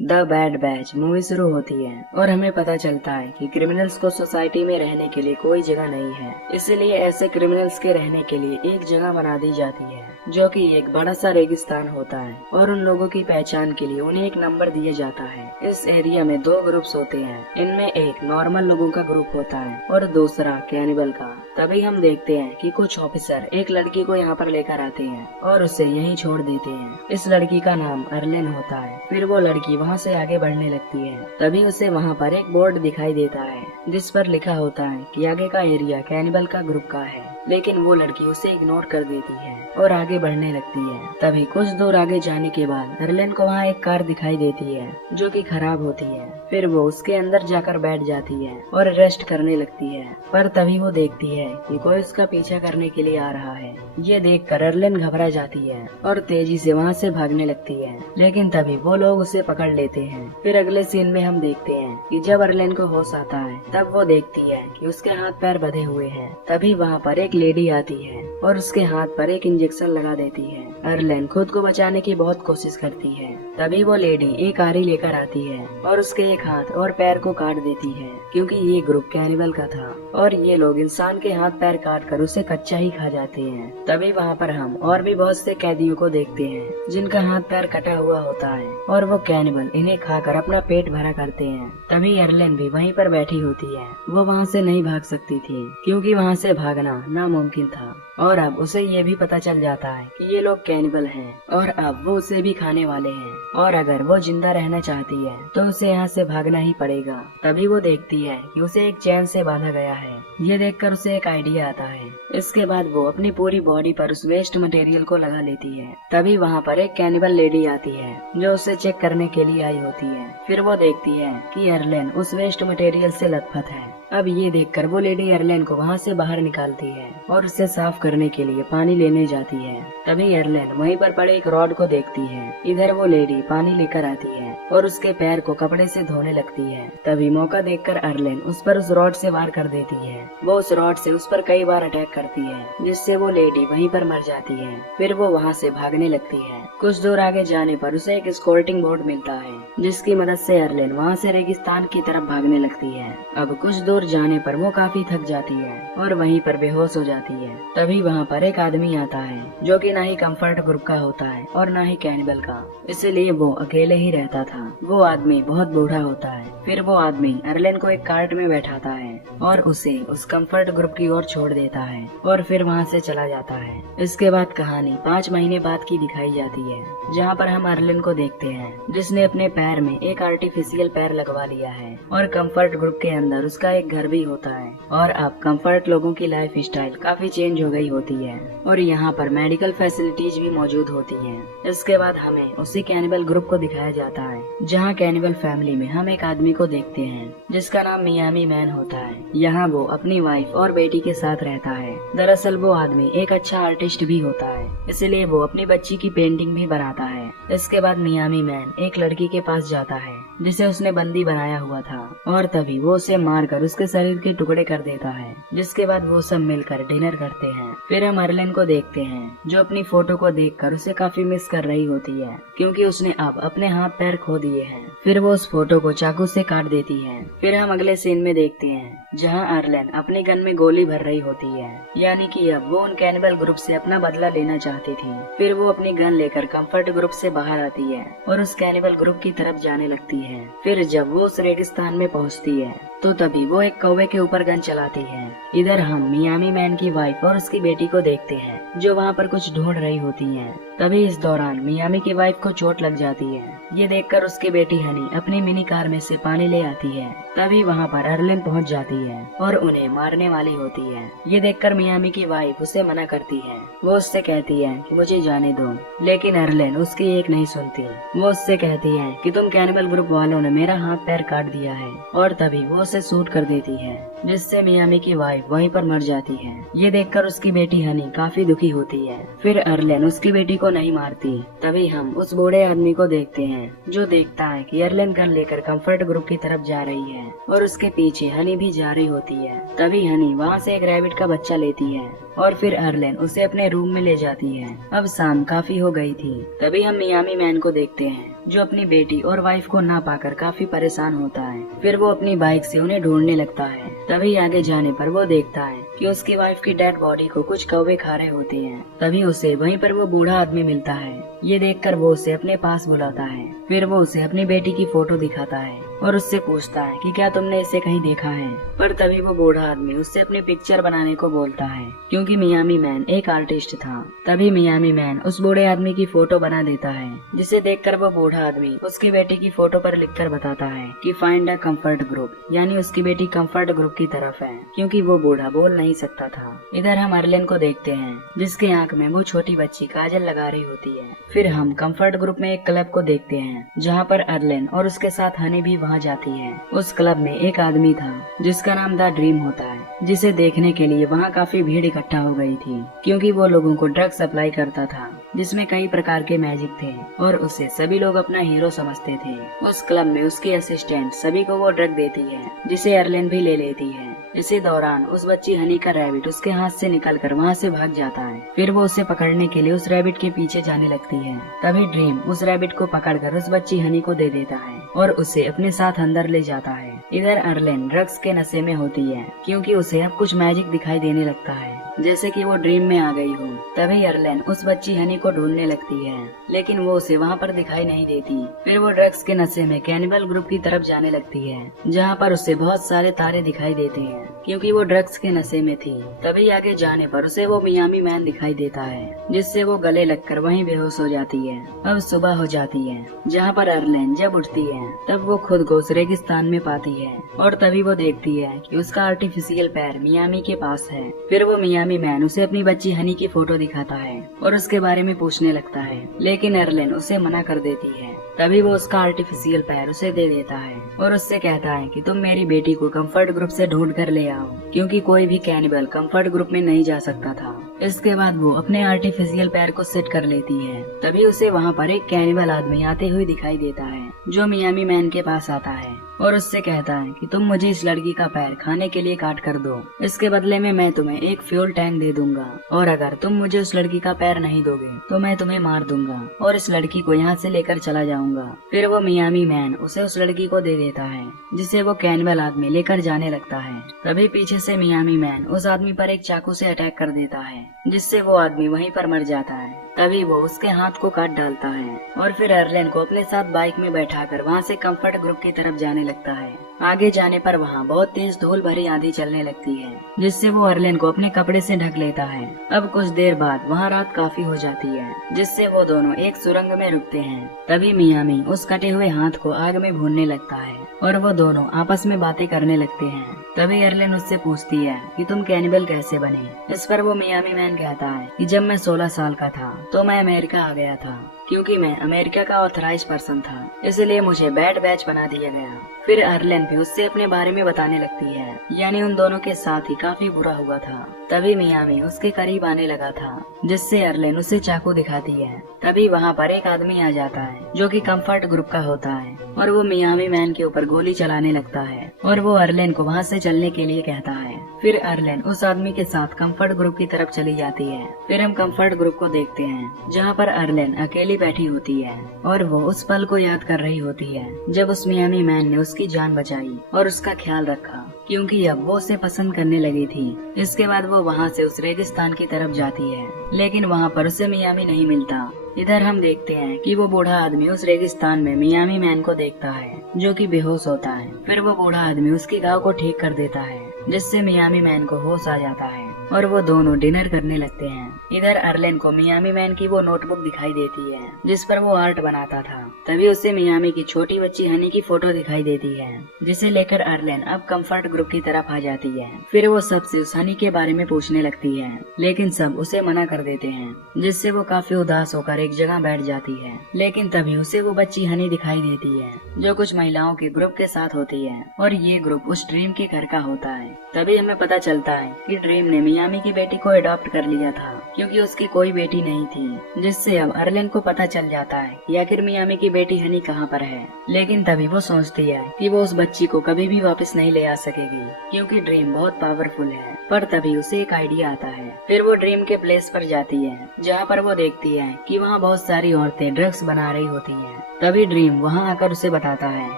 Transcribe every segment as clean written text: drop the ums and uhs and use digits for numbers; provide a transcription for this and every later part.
The bad batch movie शुरू होती है और हमें पता चलता है कि क्रिमिनल्स को सोसाइटी में रहने के लिए कोई जगह नहीं है, इसलिए ऐसे क्रिमिनल्स के रहने के लिए एक जगह बना दी जाती है जो कि एक बड़ा सा रेगिस्तान होता है और उन लोगों की पहचान के लिए उन्हें एक नंबर दिया जाता है। इस एरिया में दो ग्रुप्स होते हैं, इनमें एक नॉर्मल लोगों का ग्रुप होता है और दूसरा कैनिबल का। तभी हम देखते हैं कि कुछ ऑफिसर एक लड़की को यहाँ पर लेकर आते हैं और उसे यहीं छोड़ देते हैं। इस लड़की का नाम अर्लेन होता है। फिर वो लड़की वहाँ से आगे बढ़ने लगती है, तभी उसे वहाँ पर एक बोर्ड दिखाई देता है जिस पर लिखा होता है कि आगे का एरिया कैनिबल का ग्रुप का है, लेकिन वो लड़की उसे इग्नोर कर देती है और आगे बढ़ने लगती है। तभी कुछ दूर आगे जाने के बाद अर्लेन को वहाँ एक कार दिखाई देती है जो कि खराब होती है। फिर वो उसके अंदर जाकर बैठ जाती है और रेस्ट करने लगती है, पर तभी वो देखती है कि कोई उसका पीछा करने के लिए आ रहा है। ये देखकर अर्लेन घबरा जाती है और तेजी से वहाँ से भागने लगती है, लेकिन तभी वो लोग उसे पकड़ लेते हैं। फिर अगले सीन में हम देखते हैं कि जब अर्लेन को होश आता है तब वो देखती है कि उसके हाथ पैर बंधे हुए हैं। तभी वहाँ पर एक लेडी आती है और उसके हाथ पर एक इंजेक्शन लगा देती है। अर्लेन खुद को बचाने की बहुत कोशिश करती है, तभी वो लेडी एक आरी लेकर आती है और उसके एक हाथ और पैर को काट देती है, क्योंकि ये ग्रुप कैनिबल का था और ये लोग इंसान के हाथ पैर काट कर उसे कच्चा ही खा जाते हैं। तभी वहाँ पर हम और भी बहुत से कैदियों को देखते हैं जिनका हाथ पैर कटा हुआ होता है और वो कैनिबल इन्हें खाकर अपना पेट भरा करते हैं। तभी अर्लेन भी वहीं पर बैठी होती है। वो वहाँ से नहीं भाग सकती थी क्योंकि वहाँ से भागना नामुमकिन था और अब उसे ये भी पता चल जाता है कि ये लोग कैनिबल हैं और अब वो उसे भी खाने वाले हैं और अगर वो जिंदा रहना चाहती है तो उसे यहाँ से भागना ही पड़ेगा। तभी वो देखती है कि उसे एक चैन से बांधा गया है। ये देखकर उसे एक आइडिया आता है। इसके बाद वो अपनी पूरी बॉडी पर उस वेस्ट मटेरियल को लगा लेती है। तभी वहाँ पर एक कैनिबल लेडी आती है जो उसे चेक करने के लिए आई होती है। फिर वो देखती है कि अर्लेन उस वेस्ट मटेरियल से लथपथ है। अब ये देखकर वो लेडी अर्लेन को वहाँ से बाहर निकालती है और उसे साफ करने के लिए पानी लेने जाती है। तभी अर्लेन वहीं पर पड़े एक रॉड को देखती है। इधर वो लेडी पानी लेकर आती है और उसके पैर को कपड़े से धोने लगती है। तभी मौका देखकर अर्लेन उस पर उस रॉड से वार कर देती है। वो उस रॉड से उस पर कई बार अटैक करती है जिससे वो लेडी वहीं पर मर जाती है। फिर वो वहाँ से भागने लगती है। कुछ दूर आगे जाने पर उसे एक स्कॉर्टिंग बोर्ड मिलता है जिसकी मदद से अर्लेन वहाँ से रेगिस्तान की तरफ भागने लगती है। अब कुछ दूर जाने पर वो काफी थक जाती है और वहीं पर बेहोश हो जाती है। तभी वहाँ पर एक आदमी आता है जो कि ना ही कंफर्ट ग्रुप का होता है और ना ही कैनिबल का, इसलिए वो अकेले ही रहता था। वो आदमी बहुत बूढ़ा होता है। फिर वो आदमी अर्लेन को एक कार्ट में बैठाता है और उसे उस कंफर्ट ग्रुप की ओर छोड़ देता है और फिर वहाँ से चला जाता है। इसके बाद कहानी 5 महीने बाद की दिखाई जाती है, जहाँ पर हम अर्लेन को देखते हैं जिसने अपने पैर में एक आर्टिफिशियल पैर लगवा लिया है और कंफर्ट ग्रुप के अंदर उसका एक घर भी होता है और अब कंफर्ट लोगों की लाइफ स्टाइल काफी चेंज हो गई होती है और यहाँ पर मेडिकल फैसिलिटीज भी मौजूद होती हैं। इसके बाद हमें उसी कैनिबल ग्रुप को दिखाया जाता है, जहाँ कैनिबल फैमिली में हम एक आदमी को देखते हैं जिसका नाम मियामी मैन होता है। यहाँ वो अपनी वाइफ और बेटी के साथ रहता है। दरअसल वो आदमी एक अच्छा आर्टिस्ट भी होता है, इसलिए वो अपनी बच्ची की पेंटिंग भी बनाता है। इसके बाद मियामी मैन एक लड़की के पास जाता है जिसे उसने बंदी बनाया हुआ था और तभी वो उसे मारकर उसके शरीर के टुकड़े कर देता है। जिसके बाद वो सब मिलकर डिनर करते हैं। फिर हम अर्लेन को देखते हैं जो अपनी फोटो को देखकर उसे काफी मिस कर रही होती है क्योंकि उसने अब अपने हाथ पैर खो दिए हैं। फिर वो उस फोटो को चाकू से काट देती है। फिर हम अगले सीन में देखते हैं जहाँ अर्लेन अपनी गन में गोली भर रही होती है, यानी कि अब वो उन कैनिबल ग्रुप से अपना बदला लेना चाहती थी। फिर वो अपनी गन लेकर कंफर्ट ग्रुप से बाहर आती है और उस कैनिबल ग्रुप की तरफ जाने लगती है। फिर जब वो उस रेगिस्तान में पहुँचती है तो तभी वो एक कौवे के ऊपर गन चलाती है। इधर हम मियामी मैन की वाइफ और उसकी बेटी को देखते हैं जो वहाँ पर कुछ ढूंढ रही होती हैं। तभी इस दौरान मियामी की वाइफ को चोट लग जाती है। ये देखकर उसकी बेटी हनी अपनी मिनी कार में से पानी ले आती है। तभी वहाँ पर अर्लेन पहुँच जाती है और उन्हें मारने वाली होती है। ये देखकर मियामी की वाइफ उसे मना करती है। वो उससे कहती है कि मुझे जाने दो, लेकिन अर्लेन उसकी एक नहीं सुनती। वो उससे कहती है कि तुम कैनिबल ग्रुप वालों ने मेरा हाथ पैर काट दिया है और तभी वो उसे शूट कर देती है, जिससे मियामी की वाइफ वहीं पर मर जाती है। ये देखकर उसकी बेटी हनी काफी दुखी होती है। फिर अर्लेन उसकी बेटी को को नहीं मारती। तभी हम उस बूढ़े आदमी को देखते हैं जो देखता है कि अर्लेन गन लेकर कंफर्ट ग्रुप की तरफ जा रही है और उसके पीछे हनी भी जा रही होती है। तभी हनी वहाँ से एक रैबिट का बच्चा लेती है और फिर अर्लेन उसे अपने रूम में ले जाती है। अब शाम काफी हो गई थी। तभी हम मियामी मैन को देखते हैं जो अपनी बेटी और वाइफ को ना पाकर काफी परेशान होता है। फिर वो अपनी बाइक से उन्हें ढूंढने लगता है। तभी आगे जाने पर वो देखता है कि उसकी वाइफ की डेड बॉडी को कुछ कौवे खा रहे होते हैं। तभी उसे वहीं पर वो बूढ़ा आदमी मिलता है। ये देखकर वो उसे अपने पास बुलाता है। फिर वो उसे अपनी बेटी की फोटो दिखाता है और उससे पूछता है कि क्या तुमने इसे कहीं देखा है। पर तभी वो बूढ़ा आदमी उससे अपनी पिक्चर बनाने को बोलता है क्योंकि मियामी मैन एक आर्टिस्ट था। तभी मियामी मैन उस बूढ़े आदमी की फोटो बना देता है, जिसे देखकर वो बूढ़ा आदमी उसकी बेटी की फोटो पर लिखकर बताता है कि फाइंड अ कंफर्ट ग्रुप, यानी उसकी बेटी कंफर्ट ग्रुप की तरफ है क्योंकि वो बूढ़ा बोल नहीं सकता था। इधर हम अर्लेन को देखते हैं जिसके आंख में वो छोटी बच्ची काजल लगा रही होती है। फिर हम कंफर्ट ग्रुप में एक क्लब को देखते हैं जहाँ पर अर्लेन और उसके साथ हनी भी वहाँ जाती है। उस क्लब में एक आदमी था जिसका नाम द ड्रीम होता है, जिसे देखने के लिए वहाँ काफी भीड़ इकट्ठा हो गई थी क्योंकि वो लोगों को ड्रग सप्लाई करता था जिसमें कई प्रकार के मैजिक थे और उसे सभी लोग अपना हीरो समझते थे। उस क्लब में उसकी असिस्टेंट सभी को वो ड्रग देती है जिसे अर्लेन भी ले लेती है। इसी दौरान उस बच्ची हनी का रैबिट उसके हाथ से निकलकर वहाँ से भाग जाता है। फिर वो उसे पकड़ने के लिए उस रैबिट के पीछे जाने लगती है। तभी ड्रीम उस रैबिट को पकड़कर उस बच्ची हनी को दे देता है और उसे अपने साथ अंदर ले जाता है। इधर अर्लेन ड्रग्स के नशे में होती है क्योंकि उसे अब कुछ मैजिक दिखाई देने लगता है जैसे कि वो ड्रीम में आ गई हो। तभी अर्लेन उस बच्ची हनी को ढूंढने लगती है लेकिन वो उसे वहाँ पर दिखाई नहीं देती। फिर वो ड्रग्स के नशे में कैनिबल ग्रुप की तरफ जाने लगती है जहाँ पर उसे बहुत सारे तारे दिखाई देते हैं क्योंकि वो ड्रग्स के नशे में थी। तभी आगे जाने पर उसे वो मियामी मैन दिखाई देता है जिससे वो गले लगकर वहीं बेहोश हो जाती है। अब सुबह हो जाती है जहाँ पर अर्लेन जब उठती है तब वो खुद को उस रेगिस्तान में पाती है और तभी वो देखती है कि उसका आर्टिफिशियल पैर मियामी के पास है। फिर वो मियामी मैन उसे अपनी बच्ची हनी की फोटो दिखाता है और उसके बारे में पूछने लगता है लेकिन अर्लेन उसे मना कर देती है। तभी वो उसका आर्टिफिशियल पैर उसे दे देता है और उससे कहता है कि तुम मेरी बेटी को कंफर्ट ग्रुप से ढूंढ कर ले आओ क्योंकि कोई भी कैनिबल कंफर्ट ग्रुप में नहीं जा सकता था। इसके बाद वो अपने आर्टिफिशियल पैर को सेट कर लेती है। तभी उसे वहाँ पर एक कैनिबल आदमी आते हुए दिखाई देता है जो मियामी मैन के पास आता है और उससे कहता है कि तुम मुझे इस लड़की का पैर खाने के लिए काट कर दो, इसके बदले में मैं तुम्हें एक फ्यूल टैंक दे दूंगा और अगर तुम मुझे उस लड़की का पैर नहीं दोगे तो मैं तुम्हें मार दूंगा और इस लड़की को यहाँ से लेकर चला जाऊंगा। फिर वो मियामी मैन उसे उस लड़की को दे देता है जिसे वो कैनिबल आदमी लेकर जाने लगता है। तभी पीछे से मियामी मैन उस आदमी पर एक चाकू से अटैक कर देता है जिससे वो आदमी वहीं पर मर जाता है। तभी वो उसके हाथ को काट डालता है और फिर अर्लेन को अपने साथ बाइक में बैठाकर वहाँ से कंफर्ट ग्रुप की तरफ जाने लगता है। आगे जाने पर वहाँ बहुत तेज धूल भरी आंधी चलने लगती है जिससे वो अर्लेन को अपने कपड़े से ढक लेता है। अब कुछ देर बाद वहाँ रात काफी हो जाती है जिससे वो दोनों एक सुरंग में रुकते हैं। तभी मियामी उस कटे हुए हाथ को आग में भूनने लगता है और वो दोनों आपस में बातें करने लगते हैं। तभी अर्लेन उससे पूछती है कि तुम कैनिबल कैसे बने। इस पर वो मियामी मैन कहता है कि जब मैं 16 साल का था तो मैं अमेरिका आ गया था क्योंकि मैं अमेरिका का ऑथराइज पर्सन था, इसलिए मुझे बैड बैच बना दिया गया। फिर अर्लेन भी उससे अपने बारे में बताने लगती है, यानी उन दोनों के साथ ही काफी बुरा हुआ था। तभी मियामी उसके करीब आने लगा था जिससे अर्लेन उसे चाकू दिखाती है। तभी वहाँ पर एक आदमी आ जाता है जो कि कंफर्ट ग्रुप का होता है और वो मियामी मैन के ऊपर गोली चलाने लगता है और वो अर्लेन को वहाँ से चलने के लिए कहता है। फिर अर्लेन उस आदमी के साथ कंफर्ट ग्रुप की तरफ चली जाती है। फिर हम कंफर्ट ग्रुप को देखते हैं जहाँ पर अर्लेन अकेली बैठी होती है और वो उस पल को याद कर रही होती है जब उस मियामी मैन ने उसकी जान बचाई और उसका ख्याल रखा क्योंकि अब वो उसे पसंद करने लगी थी। इसके बाद वो वहाँ से उस रेगिस्तान की तरफ जाती है लेकिन वहाँ पर उसे मियामी नहीं मिलता। इधर हम देखते हैं कि वो बूढ़ा आदमी उस रेगिस्तान में मियामी मैन को देखता है जो कि बेहोश होता है। फिर वो बूढ़ा आदमी उसकी घाव को ठीक कर देता है जिससे मियामी मैन को होश आ जाता है और वो दोनों डिनर करने लगते हैं। इधर अर्लेन को मियामी मैन की वो नोटबुक दिखाई देती है जिस पर वो आर्ट बनाता था। तभी उसे मियामी की छोटी बच्ची हनी की फोटो दिखाई देती है जिसे लेकर अर्लेन अब कंफर्ट ग्रुप की तरफ आ जाती है। फिर वो सबसे उस हनी के बारे में पूछने लगती है लेकिन सब उसे मना कर देते हैं जिससे वो काफी उदास होकर एक जगह बैठ जाती है। लेकिन तभी उसे वो बच्ची हनी दिखाई देती है जो कुछ महिलाओं के ग्रुप के साथ होती है और ये ग्रुप उस ड्रीम के घर का होता है। तभी हमें पता चलता है कि ड्रीम ने मियामी की बेटी को अडॉप्ट कर लिया था क्योंकि उसकी कोई बेटी नहीं थी, जिससे अब अर्लेन को पता चल जाता है कि आखिर मियामी की बेटी हनी कहाँ पर है। लेकिन तभी वो सोचती है कि वो उस बच्ची को कभी भी वापस नहीं ले आ सकेगी क्योंकि ड्रीम बहुत पावरफुल है। पर तभी उसे एक आइडिया आता है। फिर वो ड्रीम के प्लेस पर जाती है जहाँ पर वो देखती है कि वहाँ बहुत सारी औरतें ड्रग्स बना रही होती हैं। तभी ड्रीम वहाँ आकर उसे बताता है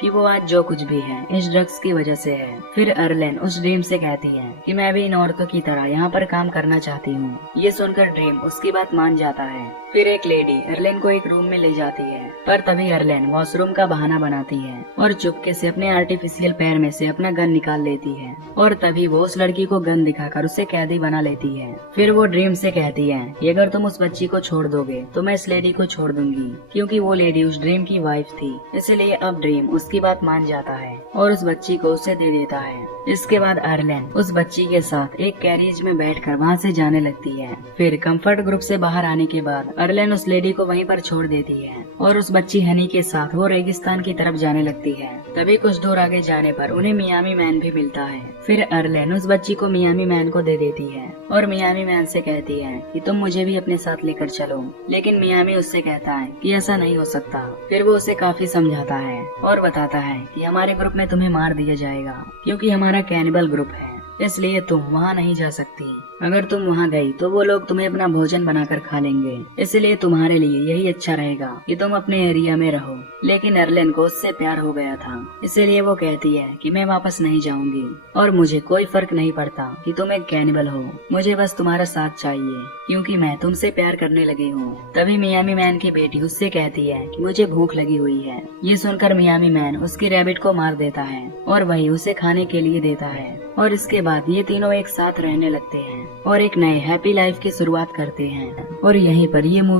कि वो आज जो कुछ भी है इस ड्रग्स की वजह से है। फिर अर्लेन उस ड्रीम से कहती है कि मैं भी इन औरतों की तरह यहाँ पर काम करना चाहती हूँ। ये सुनकर ड्रीम उसकी बात मान जाता है। फिर एक लेडी अर्लेन को एक रूम में ले जाती है, पर तभी अर्लेन वॉशरूम का बहाना बनाती है और चुपके से अपने आर्टिफिशियल पैर में से अपना गन निकाल लेती है और तभी वो उस लड़की को गन दिखाकर उसे कैदी बना लेती है। फिर वो ड्रीम से कहती है कि अगर तुम उस बच्ची को छोड़ दोगे तो मैं इस लेडी को छोड़ दूंगी, क्योंकि वो लेडी उस ड्रीम की वाइफ थी। इसलिए अब ड्रीम उसकी बात मान जाता है और उस बच्ची को उसे दे देता है। इसके बाद अर्लेन उस बच्ची के साथ एक कैरियज में बैठकर वहाँ से जाने लगती है। फिर कंफर्ट ग्रुप से बाहर आने के बाद अर्लेन उस लेडी को वहीं पर छोड़ देती है और उस बच्ची हनी के साथ वो रेगिस्तान की तरफ जाने लगती है। तभी कुछ दूर आगे जाने पर उन्हें मियामी मैन भी मिलता है। फिर अर्लेन उस बच्ची को मियामी मैन को दे देती है और मियामी मैन से कहती है कि तुम मुझे भी अपने साथ लेकर चलो, लेकिन मियामी उससे कहता है कि ऐसा नहीं हो सकता। फिर वो उसे काफी समझाता है और बताता है कि हमारे ग्रुप में तुम्हें मार दिया जाएगा क्योंकि हमारा कैनिबल ग्रुप है, इसलिए तुम वहाँ नहीं जा सकती। अगर तुम वहाँ गई तो वो लोग तुम्हें अपना भोजन बनाकर खा लेंगे, इसलिए तुम्हारे लिए यही अच्छा रहेगा कि तुम अपने एरिया में रहो। लेकिन अर्लेन को उससे प्यार हो गया था, इसलिए वो कहती है कि मैं वापस नहीं जाऊंगी और मुझे कोई फर्क नहीं पड़ता कि तुम एक कैनिबल हो, मुझे बस तुम्हारा साथ चाहिए क्योंकि मैं तुमसे प्यार करने लगी हूँ। तभी मियामी मैन की बेटी उससे कहती है कि मुझे भूख लगी हुई है। ये सुनकर मियामी मैन उसकी रैबिट को मार देता है और वही उसे खाने के लिए देता है और इसके बाद ये तीनों एक साथ रहने लगते हैं और एक नए हैप्पी लाइफ की शुरुआत करते हैं। और यहीं पर ये मूवी